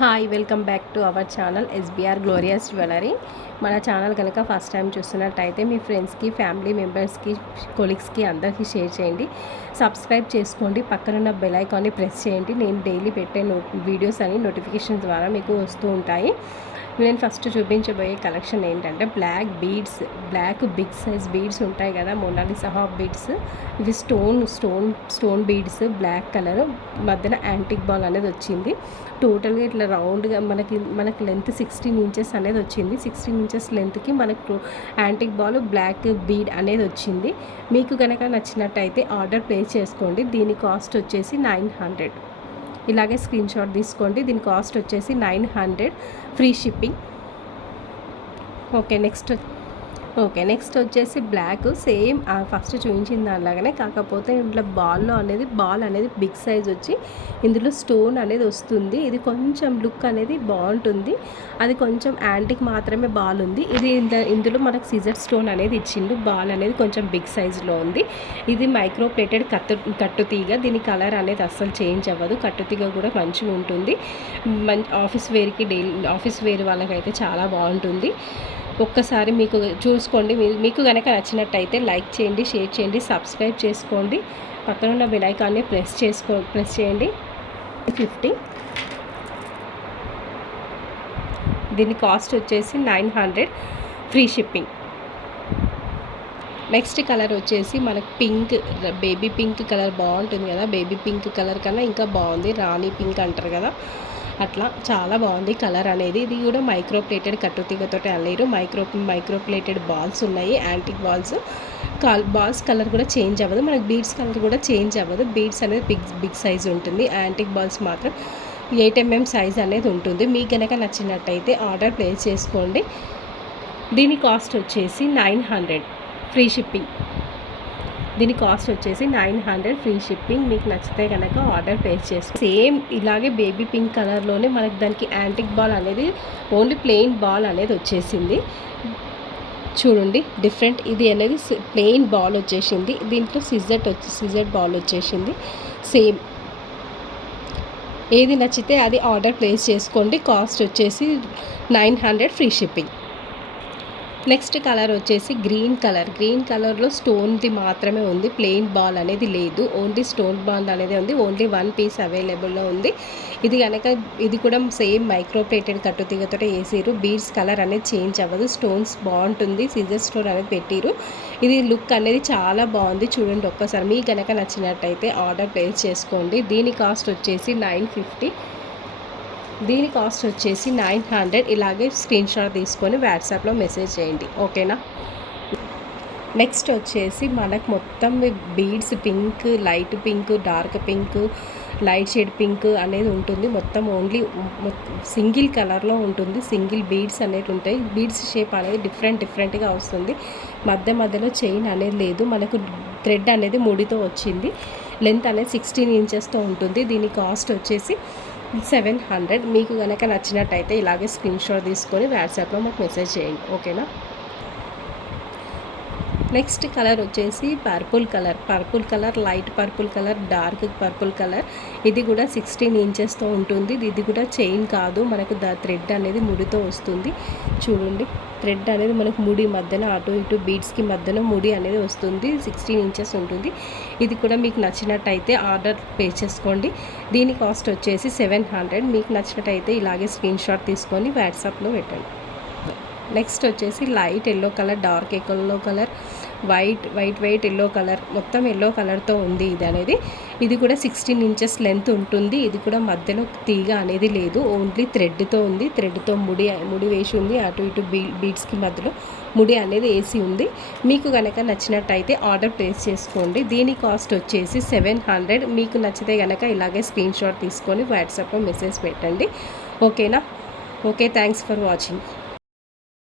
Hi welcome back to our channel SBR glorious jewellery. మన channel కనుక first time చూస్తున్నట్టయితే మీ ఫ్రెండ్స్కి, ఫ్యామిలీ మెంబర్స్కి, కొలీగ్స్కి అందరికీ షేర్ చేయండి. సబ్స్క్రైబ్ చేసుకోండి. పక్కనున్న బెల్ ఐకాన్ని ప్రెస్ చేయండి. నేను డైలీ పెట్టే వీడియోస్ అని నోటిఫికేషన్ ద్వారా మీకు వస్తూ ఉంటాయి. నేను ఫస్ట్ చూపించబోయే కలెక్షన్ ఏంటంటే black beads, black big size beads ఉంటాయి కదా, మొనాలిసా హాఫ్ బీడ్స్. ఇవి స్టోన్ బీడ్స్, బ్లాక్ కలర్, మధ్యన యాంటిక్ బాల్ అనేది వచ్చింది. టోటల్గా ఇట్లా రౌండ్గా మనకి లెంత్ 16 ఇంచెస్ అనేది వచ్చింది. 16 ఇంచెస్ లెంత్కి మనకు యాంటిక్ బాల్, బ్లాక్ బీడ్ అనేది వచ్చింది. మీకు కనుక నచ్చినట్టయితే ఆర్డర్ ప్లేస్ చేసుకోండి. దీని కాస్ట్ వచ్చేసి 900. ఇలాగే స్క్రీన్ షాట్ తీసుకోండి. దీని కాస్ట్ వచ్చేసి 900, ఫ్రీ షిప్పింగ్. నెక్స్ట్ వచ్చేసి బ్లాక్, సేమ్ ఫస్ట్ చూపించిన దానిలాగానే, కాకపోతే ఇంట్లో బాల్ అనేది బిగ్ సైజ్ వచ్చి ఇందులో స్టోన్ అనేది వస్తుంది. ఇది కొంచెం లుక్ అనేది బాగుంటుంది. అది కొంచెం యాంటిక్ మాత్రమే బాల్ ఉంది. ఇందులో మనకు సిజర్ స్టోన్ అనేది ఇచ్చిండు. బాల్ అనేది కొంచెం బిగ్ సైజులో ఉంది. ఇది మైక్రో ప్లేటెడ్ కట్టుతీగ. దీని కలర్ అనేది అస్సలు చేంజ్ అవ్వదు. కట్టుతీగ కూడా మంచిగా ఉంటుంది. ఆఫీస్ వేర్ వాళ్ళకైతే చాలా బాగుంటుంది. ఒక్కసారి మీకు చూసుకోండి. మీకు కనుక నచ్చినట్టయితే లైక్ చేయండి, షేర్ చేయండి, సబ్స్క్రైబ్ చేసుకోండి. పక్కన ఉన్న బెల్ ఐకాన్ని ప్రెస్ చేయండి. 50. దీని కాస్ట్ వచ్చేసి 900, ఫ్రీ షిప్పింగ్. నెక్స్ట్ కలర్ వచ్చేసి మనకు పింక్, బేబీ పింక్ కలర్ బాగుంటుంది కదా. బేబీ పింక్ కలర్ కన్నా ఇంకా బాగుంది. రాణి పింక్ అంటారు కదా, అట్లా చాలా బాగుంది కలర్ అనేది. ఇది కూడా మైక్రో ప్లేటెడ్ కట్టుతీగతో అల్లేరు. మైక్రో ప్లేటెడ్ బాల్స్ ఉన్నాయి, యాంటిక్ బాల్స్ కలర్ కూడా చేంజ్ అవ్వదు. మనకి బీడ్స్ కలర్ కూడా చేంజ్ అవ్వదు. బీడ్స్ అనేది బిగ్ సైజ్ ఉంటుంది. యాంటిక్ బాల్స్ మాత్రం 8 mm సైజ్ అనేది ఉంటుంది. మీకు కనుక నచ్చినట్టయితే ఆర్డర్ ప్లేస్ చేసుకోండి. దీని కాస్ట్ వచ్చేసి 900, ఫ్రీ షిప్పింగ్. దీని కాస్ట్ వచ్చేసి 900, ఫ్రీ షిప్పింగ్. మీకు నచ్చితే కనుక ఆర్డర్ ప్లేస్ చేసుకో. సేమ్ ఇలాగే బేబీ పింక్ కలర్లోనే మనకి దానికి యాంటిక్ బాల్ అనేది, ఓన్లీ ప్లెయిన్ బాల్ అనేది వచ్చేసింది. చూడండి డిఫరెంట్. ఇది అనేది ప్లెయిన్ బాల్ వచ్చేసింది. దీంట్లో సిజర్ బాల్ వచ్చేసింది. సేమ్ ఏది నచ్చితే అది ఆర్డర్ ప్లేస్ చేసుకోండి. కాస్ట్ వచ్చేసి 900, ఫ్రీ షిప్పింగ్. నెక్స్ట్ కలర్ వచ్చేసి గ్రీన్ కలర్లో స్టోన్ది మాత్రమే ఉంది. ప్లెయిన్ బాల్ అనేది లేదు, ఓన్లీ స్టోన్ బాల్ అనేది ఉంది. ఓన్లీ 1 పీస్ అవైలబుల్లో ఉంది. ఇది కూడా సేమ్ మైక్రో ప్లేటెడ్ కట్టుతీగతో వేసిరు. బీడ్స్ కలర్ అనేది చేంజ్ అవ్వదు. స్టోన్స్ బాగుంటుంది. సిజర్ స్టోన్ అనేది పెట్టిరు. ఇది లుక్ అనేది చాలా బాగుంది. చూడండి ఒక్కసారి. మీకు కనుక నచ్చినట్టయితే ఆర్డర్ ప్లేస్ చేసుకోండి. దీని కాస్ట్ వచ్చేసి 950. దీని కాస్ట్ వచ్చేసి 900. ఇలాగే స్క్రీన్ షాట్ తీసుకొని వాట్సాప్లో మెసేజ్ చేయండి, ఓకేనా. నెక్స్ట్ వచ్చేసి మనకు మొత్తం beads pink, light pink, dark pink, light shade pink అనేది ఉంటుంది. మొత్తం ఓన్లీ సింగిల్ కలర్లో ఉంటుంది. సింగిల్ బీడ్స్ అనేవి ఉంటాయి. బీడ్స్ షేప్ అనేది డిఫరెంట్గా వస్తుంది. మధ్యలో చైన్ అనేది లేదు. మనకు థ్రెడ్ అనేది ముడితో వచ్చింది. లెంత్ అనేది 16 ఇంచెస్తో ఉంటుంది. దీని కాస్ట్ వచ్చేసి 700. మీకు కనుక నచ్చినట్టయితే ఇలాగే స్క్రీన్ షాట్ తీసుకొని వాట్సాప్లో మాకు మెసేజ్ చేయండి, ఓకేనా. నెక్స్ట్ కలర్ వచ్చేసి purple colour, light purple colour, dark purple colour. ఇది కూడా 16 ఇంచెస్తో ఉంటుంది. ఇది కూడా చైన్ కాదు. మనకు థ్రెడ్ అనేది ముడితో వస్తుంది. చూడండి, థ్రెడ్ అనేది మనకు ముడి మధ్యన అటు ఇటు బీడ్స్కి మధ్యన ముడి అనేది వస్తుంది. 16 ఇంచెస్ ఉంటుంది. ఇది కూడా మీకు నచ్చినట్టయితే ఆర్డర్ పే చేసుకోండి. దీని కాస్ట్ వచ్చేసి 700. మీకు నచ్చినట్టయితే ఇలాగే స్క్రీన్ షాట్ తీసుకొని వాట్సాప్లో పెట్టండి. నెక్స్ట్ వచ్చేసి light yellow colour, dark yellow colour, white yellow colour, మొత్తం ఎల్లో కలర్తో ఉంది ఇది అనేది. ఇది కూడా 16 ఇంచెస్ లెంత్ ఉంటుంది. ఇది కూడా మధ్యలో తీగ అనేది లేదు, ఓన్లీ థ్రెడ్తో ఉంది. థ్రెడ్తో ముడి వేసి ఉంది. అటు ఇటు బీడ్స్కి మధ్యలో ముడి అనేది వేసి ఉంది. మీకు కనుక నచ్చినట్టయితే ఆర్డర్ ప్లేస్ చేసుకోండి. దీని కాస్ట్ వచ్చేసి 700. మీకు నచ్చితే కనుక ఇలాగే స్క్రీన్ షాట్ తీసుకొని వాట్సాప్లో మెసేజ్ పెట్టండి, ఓకేనా. Okay, thanks for watching.